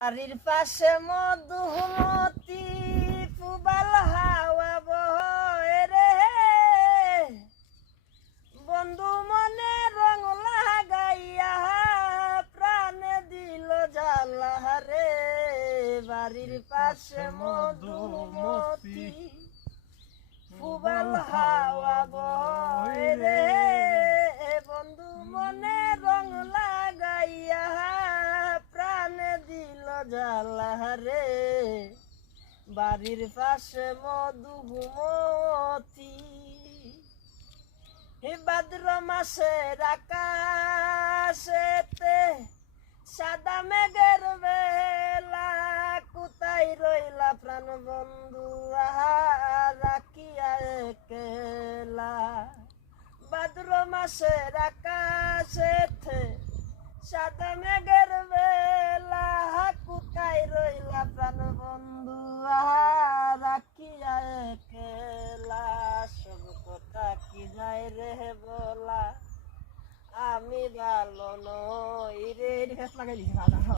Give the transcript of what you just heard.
বাড়ির পাশে মধুমতি পুবাল হাওয়া বহে রে। বন্ধু মনে রং লাগাইয়া প্রাণে দিল জালা রে। বাড়ির পাশে মধুমতি পুবাল হাওয়া বহে রে বন্ধু মনে রং লাগাইয়া প্রাণে দিল বাড়ির পাশে মধুমতি হে ভাদ্র মাসের আকাশেতে সাদা মেঘের বেলা কোথায় রইলা প্রাণ বন্ধু? রাখিয়া একলা। ভাদ্র মাসের আকাশেতে সাদা মেঘের বেলা কোথায় রইলা প্রাণ বন্ধু আহা রাখিয়া একলা সব কথা কি যায় রে বলা আমি ভালো নই রে। লাগাই দিছি